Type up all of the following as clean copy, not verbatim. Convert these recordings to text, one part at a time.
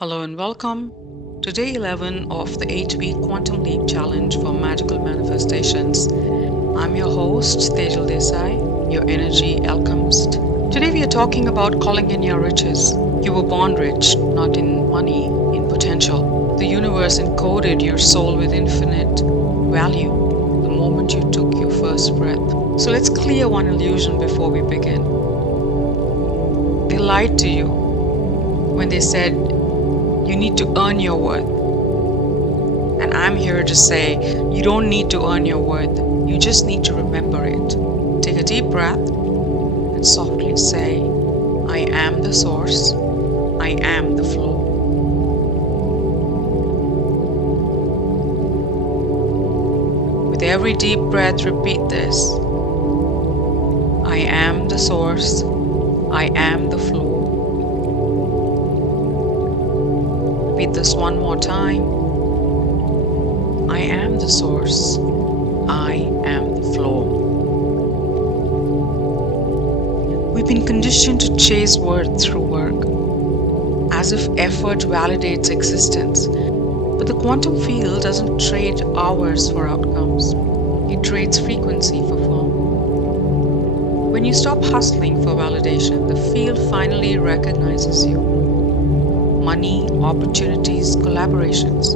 Hello and welcome to day 11 of the 8-week Quantum Leap Challenge for Magical Manifestations. I'm your host, Tejal Desai, your energy alchemist. Today we are talking about calling in your riches. You were born rich, not in money, in potential. The universe encoded your soul with infinite value the moment you took your first breath. So let's clear one illusion before we begin. They lied to you when they said you need to earn your worth. And I'm here to say you don't need to earn your worth. You just need to remember it. Take a deep breath and softly say, I am the source. I am the flow. With every deep breath, repeat this. I am the source. I am the flow. Repeat this one more time. I am the source. I am the flow. We've been conditioned to chase worth through work, as if effort validates existence. But the quantum field doesn't trade hours for outcomes. It trades frequency for form. When you stop hustling for validation, the field finally recognizes you. Money, opportunities, collaborations,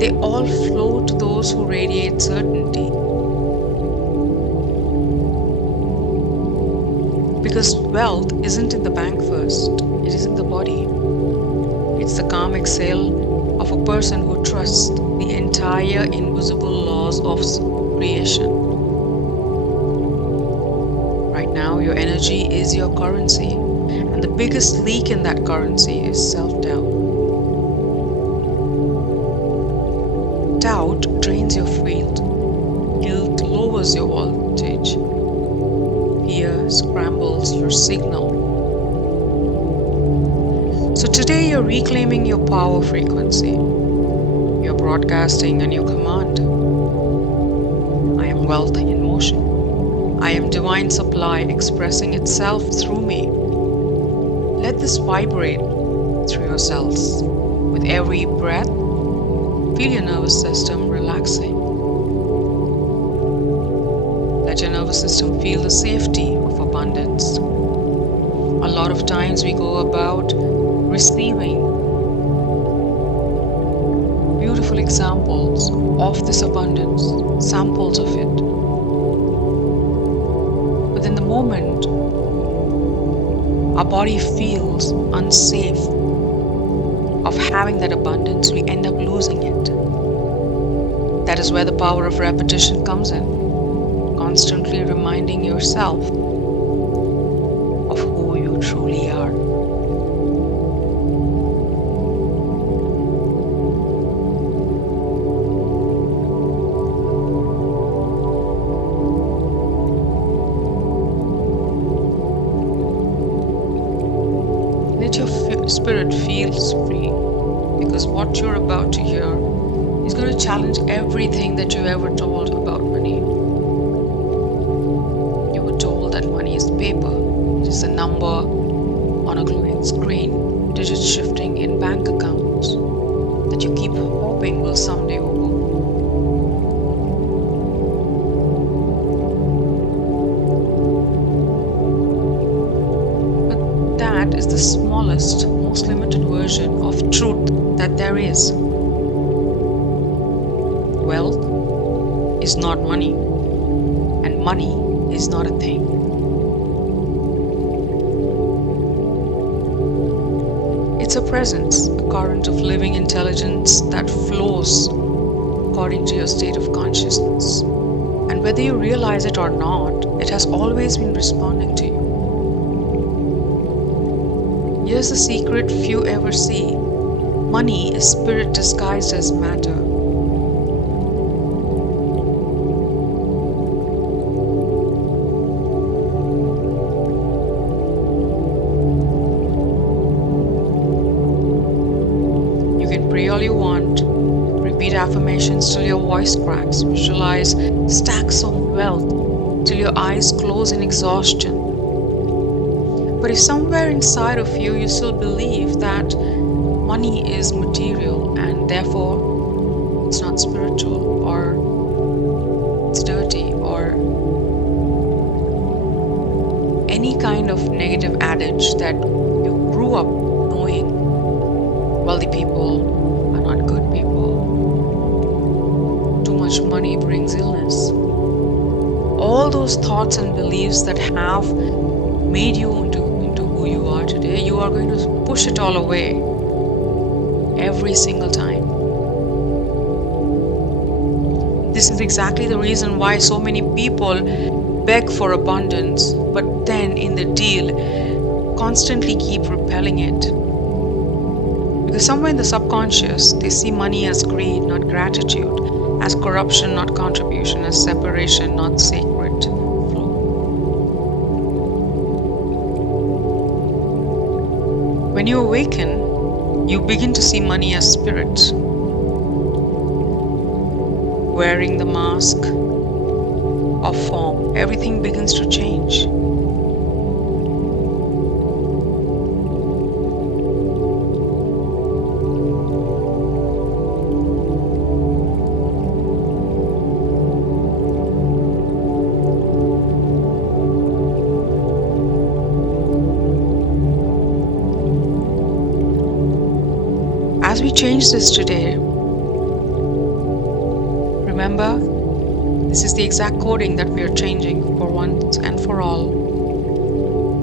they all flow to those who radiate certainty. Because wealth isn't in the bank first, it is in the body. It's the calm exhale of a person who trusts the entire invisible laws of creation. Right now, your energy is your currency, and the biggest leak in that currency is self-doubt. Doubt drains your field. Guilt lowers your voltage. Fear scrambles your signal. So today you're reclaiming your power frequency. You're broadcasting a new command. I am wealth in motion. I am divine supply expressing itself through me. Let this vibrate through your cells. With every breath, feel your nervous system relaxing. Let your nervous system feel the safety of abundance. A lot of times we go about receiving beautiful examples of this abundance, samples of it. But in the moment, our body feels unsafe of having that abundance, we end up losing it. That is where the power of repetition comes in. Constantly reminding yourself of who you truly are. Let your spirit feel free, because what you're about to hear is going to challenge everything that you ever told about money. You were told that money is paper, it is a number on a glowing screen, digits shifting in bank accounts that you keep hoping will someday overflow. That is the smallest, most limited version of truth that there is. Wealth is not money, and money is not a thing. It's a presence, a current of living intelligence that flows according to your state of consciousness. And whether you realize it or not, it has always been responding to you. Here's a secret few ever see. Money is spirit disguised as matter. You can pray all you want, repeat affirmations till your voice cracks, visualize stacks of wealth till your eyes close in exhaustion. But if somewhere inside of you still believe that money is material and therefore it's not spiritual, or it's dirty, or any kind of negative adage that you grew up knowing. Wealthy people are not good people. Too much money brings illness. All those thoughts and beliefs that have made you into who you are today, you are going to push it all away every single time. This is exactly the reason why so many people beg for abundance, but then in the deal constantly keep repelling it. Because somewhere in the subconscious, they see money as greed, not gratitude, as corruption, not contribution, as separation, not sacred flow. When you awaken, you begin to see money as spirit, wearing the mask of form. Everything begins to change. As we change this today, remember, this is the exact coding that we are changing for once and for all.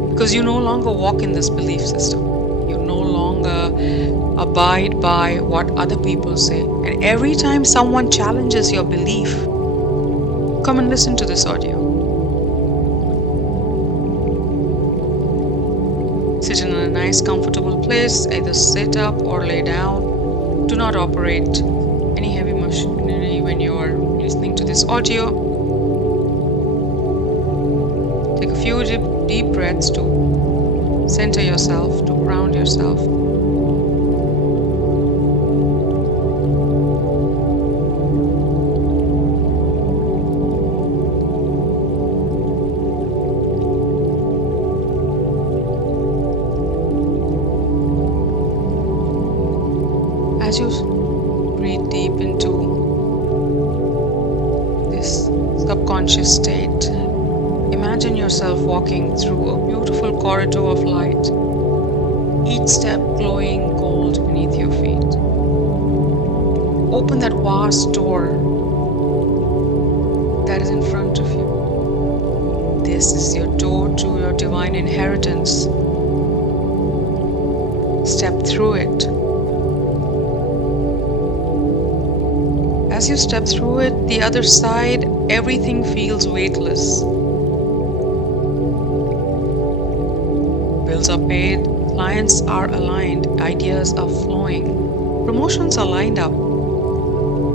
Because you no longer walk in this belief system. You no longer abide by what other people say. And every time someone challenges your belief, come and listen to this audio. Sit in a nice, comfortable place, either sit up or lay down. Do not operate any heavy machinery when you are listening to this audio. Take a few deep breaths to center yourself, to ground yourself. As you breathe deep into this subconscious state, imagine yourself walking through a beautiful corridor of light, each step glowing gold beneath your feet. Open that vast door that is in front of you. This is your door to your divine inheritance. Step through it. As you step through it, the other side, everything feels weightless. Bills are paid, clients are aligned, ideas are flowing, promotions are lined up,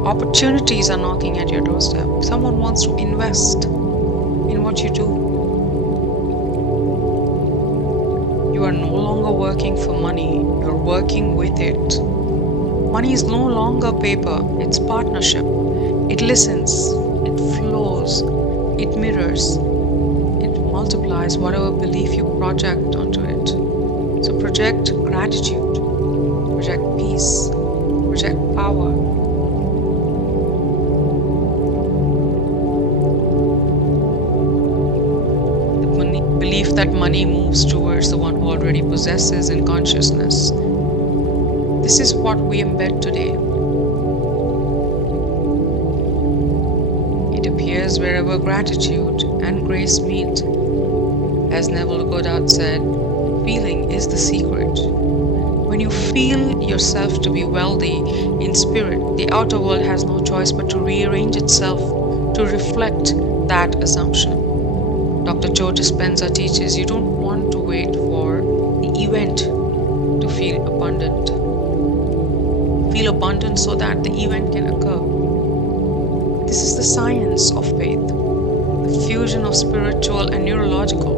opportunities are knocking at your doorstep. Someone wants to invest in what you do. You are no longer working for money, you're working with it. Money is no longer paper, it's partnership. It listens, it flows, it mirrors, it multiplies whatever belief you project onto it. So project gratitude, project peace, project power. The belief that money moves towards the one who already possesses in consciousness. This is what we embed today. It appears wherever gratitude and grace meet. As Neville Goddard said, feeling is the secret. When you feel yourself to be wealthy in spirit, the outer world has no choice but to rearrange itself to reflect that assumption. Dr. Joe Dispenza teaches you don't want to wait for the event to feel abundant. Feel abundant so that the event can occur. This is the science of faith, the fusion of spiritual and neurological.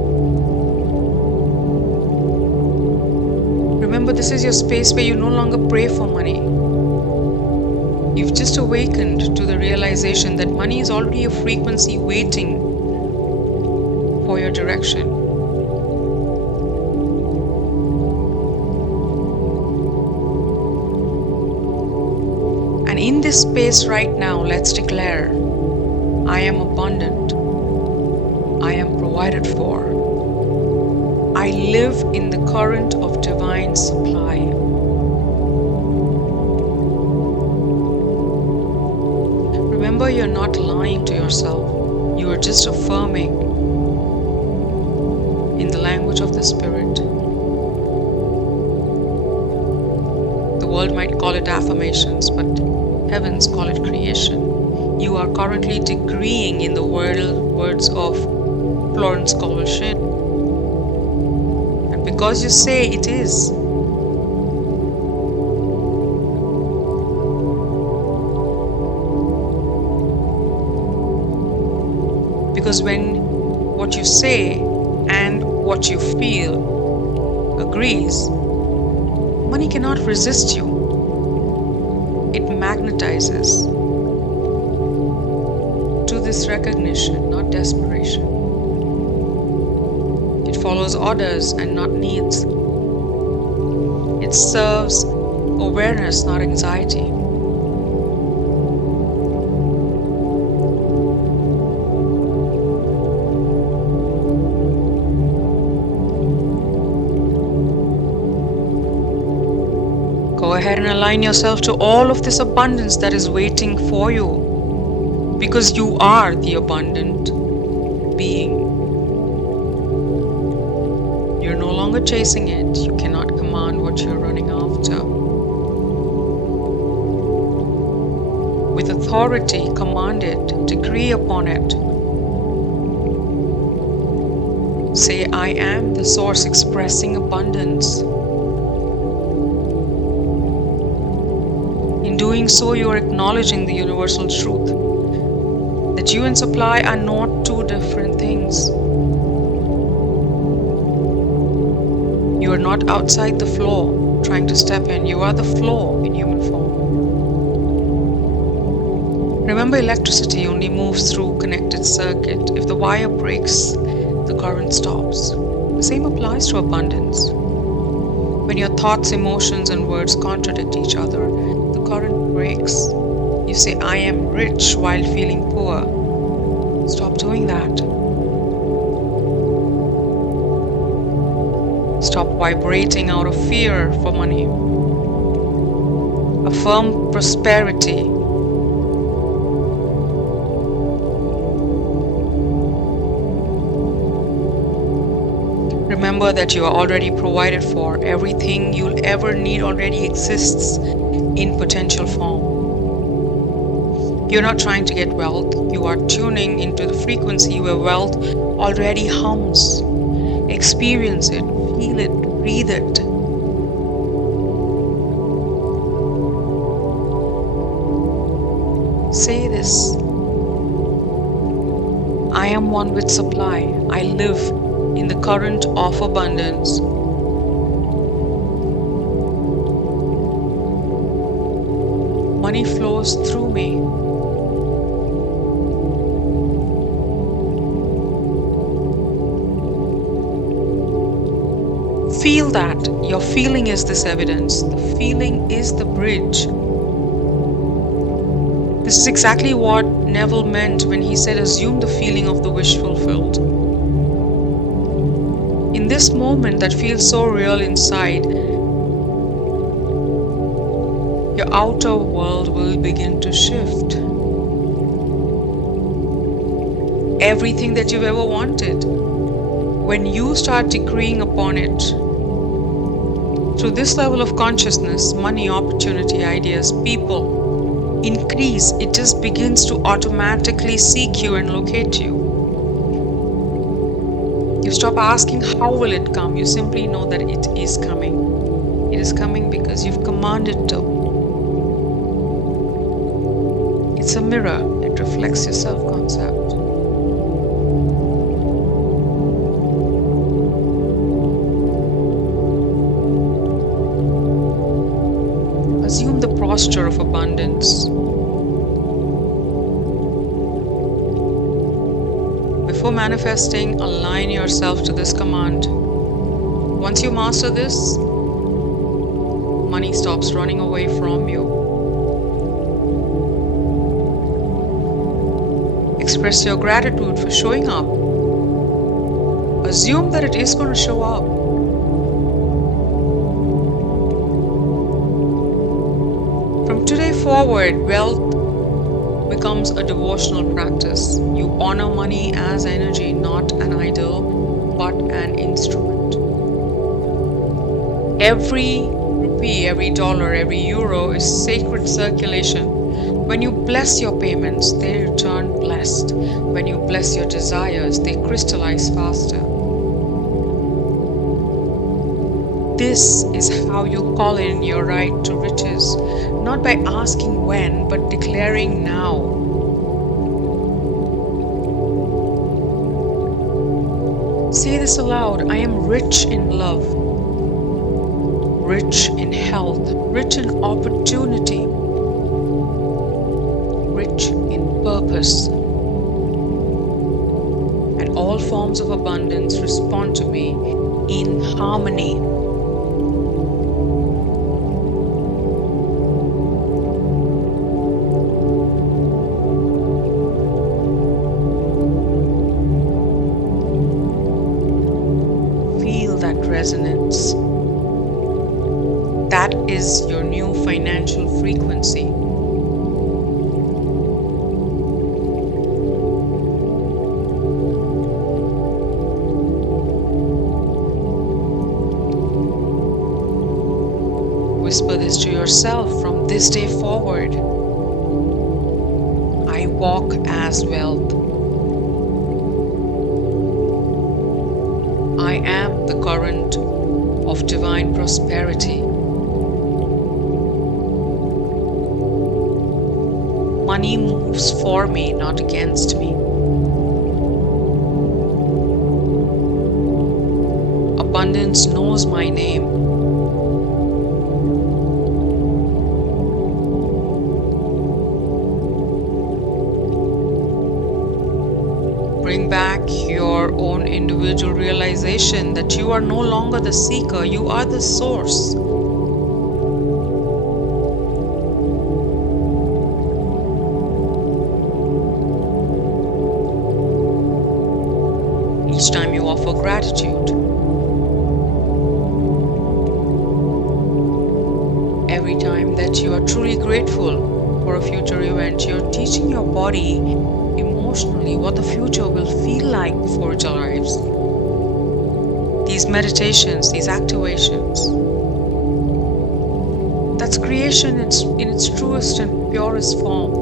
Remember, this is your space where you no longer pray for money. You've just awakened to the realization that money is already a frequency waiting for your direction. in this space right now, let's declare, I am abundant. I am provided for. I live in the current of divine supply. Remember, you're not lying to yourself. You are just affirming in the language of the Spirit. The world might call it affirmations, but heavens call it creation. You are currently decreeing in the words of Florence Scovel. And because you say it is, because when what you say and what you feel agrees, money cannot resist you. It magnetizes to this recognition, not desperation. It follows orders and not needs. It serves awareness, not anxiety. Go ahead and align yourself to all of this abundance that is waiting for you, because you are the abundant being. You're no longer chasing it. You cannot command what you're running after. With authority, command it, decree upon it. Say, I am the source expressing abundance. In doing so, you are acknowledging the universal truth that you and supply are not two different things. You are not outside the flow trying to step in. You are the flow in human form. Remember, electricity only moves through connected circuit. If the wire breaks, the current stops. The same applies to abundance. When your thoughts, emotions, and words contradict each other, the current breaks. You say, I am rich while feeling poor. Stop doing that. Stop vibrating out of fear for money. Affirm prosperity. Remember that you are already provided for. Everything you'll ever need already exists in potential form. You're not trying to get wealth. You are tuning into the frequency where wealth already hums. Experience it, feel it, breathe it. Say this. I am one with supply. I live in the current of abundance. Money flows through me. Feel that. Your feeling is this evidence. The feeling is the bridge. This is exactly what Neville meant when he said, assume the feeling of the wish fulfilled. In this moment that feels so real inside, your outer world will begin to shift. Everything that you've ever wanted, when you start decreeing upon it, through this level of consciousness, money, opportunity, ideas, people increase. It just begins to automatically seek you and locate you. You stop asking how will it come. You simply know that it is coming. It is coming because you've commanded to. It's a mirror. It reflects your self-concept. Assume the posture of abundance. Before manifesting, align yourself to this command. Once you master this, money stops running away from you. Express your gratitude for showing up. Assume that it is going to show up. From today forward, wealth becomes a devotional practice. You honor money as energy, not an idol, but an instrument. Every rupee, every dollar, every euro is sacred circulation. When you bless your payments, they return blessed. When you bless your desires, they crystallize faster. This is how you call in your right to riches, not by asking when, but declaring now. Say this aloud: I am rich in love, rich in health, rich in opportunity, rich in purpose. And all forms of abundance respond to me in harmony. Feel that resonance. That is your new financial frequency. Whisper this to yourself from this day forward. I walk as wealth. I am the current of divine prosperity. Money moves for me, not against me. Abundance knows my name. Bring back your own individual realization that you are no longer the seeker, you are the source. Each time you offer gratitude, every time that you are truly grateful for a future event, you're teaching your body emotionally what the future will feel like before it arrives. These meditations, these activations, that's creation in its truest and purest form.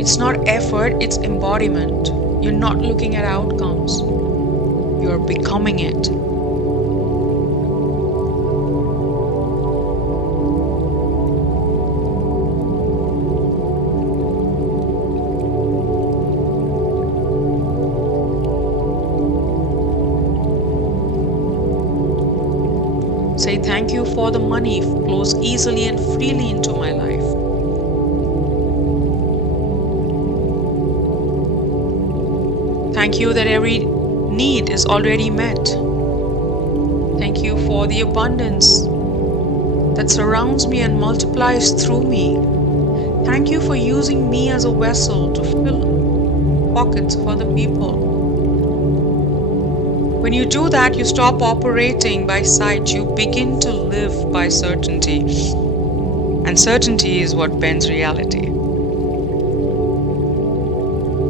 It's not effort, it's embodiment. You're not looking at outcomes, you're becoming it. Say thank you for the money flows easily and freely into my life. Thank you that every need is already met. Thank you for the abundance that surrounds me and multiplies through me. Thank you for using me as a vessel to fill pockets of other people. When you do that, you stop operating by sight. You begin to live by certainty. And certainty is what bends reality.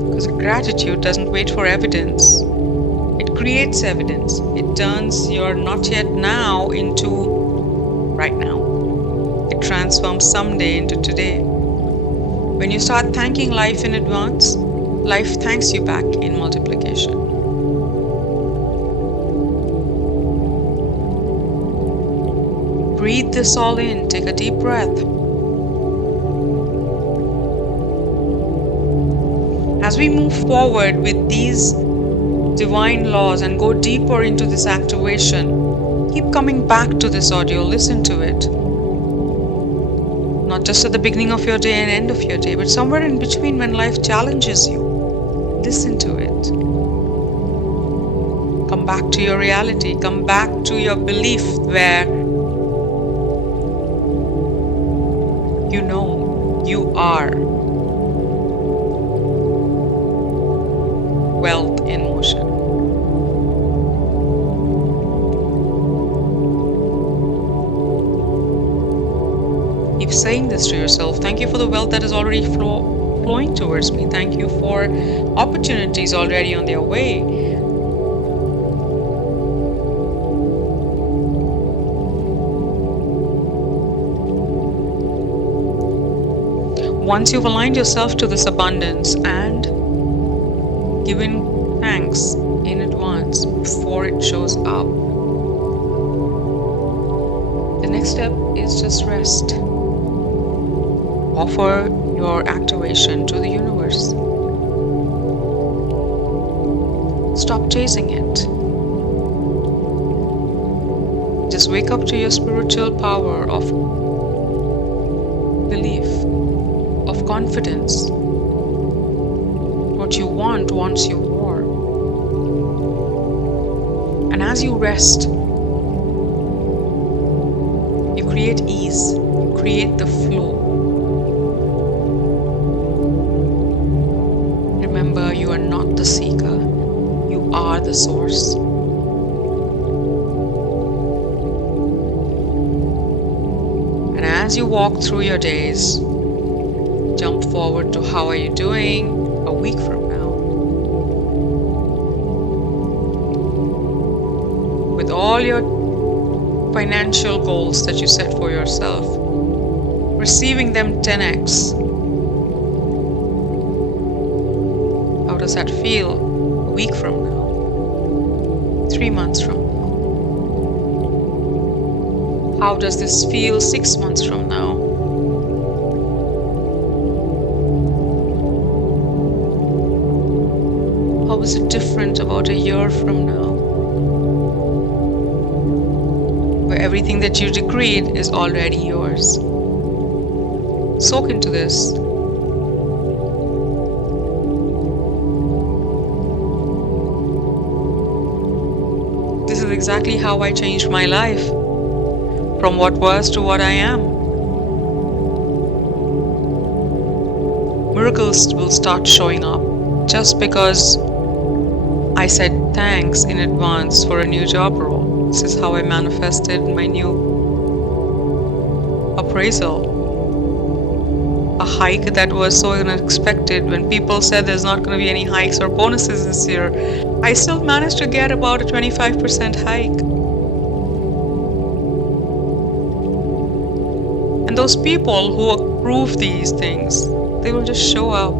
Because gratitude doesn't wait for evidence. It creates evidence. It turns your not yet now into right now. It transforms someday into today. When you start thanking life in advance, life thanks you back in multiplication. Breathe this all in. Take a deep breath. As we move forward with these divine laws and go deeper into this activation, keep coming back to this audio. Listen to it. Not just at the beginning of your day and end of your day, but somewhere in between when life challenges you. Listen to it. Come back to your reality. Come back to your belief where you know you are. Keep saying this to yourself. Thank you for the wealth that is already flowing towards me. Thank you for opportunities already on their way. Once you've aligned yourself to this abundance and given thanks in advance before it shows up, the next step is just rest. Offer your activation to the universe. Stop chasing it. Just wake up to your spiritual power of belief, of confidence. What you want wants you more. And as you rest, you create ease, you create the flow. Remember, you are not the seeker, you are the source. And as you walk through your days, jump forward to how are you doing a week from now. With all your financial goals that you set for yourself, receiving them 10x. How does that feel a week from now? 3 months from now? How does this feel 6 months from now? How is it different about a year from now? Where everything that you decreed is already yours. Soak into this. This is exactly how I changed my life. From what was to what I am. Miracles will start showing up just because I said thanks in advance for a new job role. This is how I manifested my new appraisal. A hike that was so unexpected. When people said there's not going to be any hikes or bonuses this year, I still managed to get about a 25% hike. And those people who approve these things, they will just show up.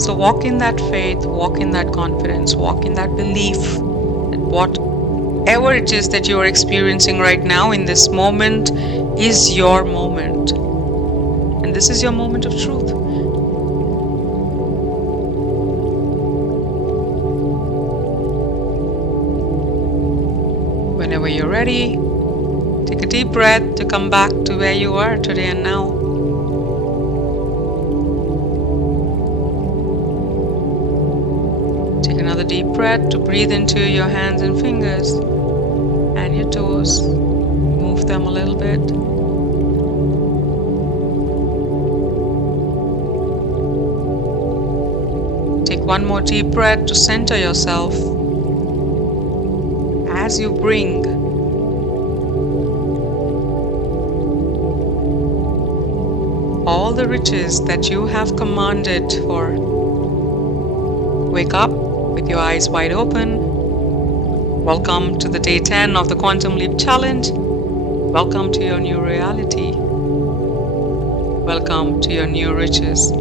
So walk in that faith, walk in that confidence, walk in that belief that whatever it is that you are experiencing right now in this moment is your moment. And this is your moment of truth. Whenever you're ready, take a deep breath to come back to where you are today and now. Take another deep breath to breathe into your hands and fingers and your toes. Move them a little bit. Take one more deep breath to center yourself. As you bring all the riches that you have commanded for, wake up with your eyes wide open. Welcome to the day 10 of the Quantum Leap Challenge. Welcome to your new reality. Welcome to your new riches.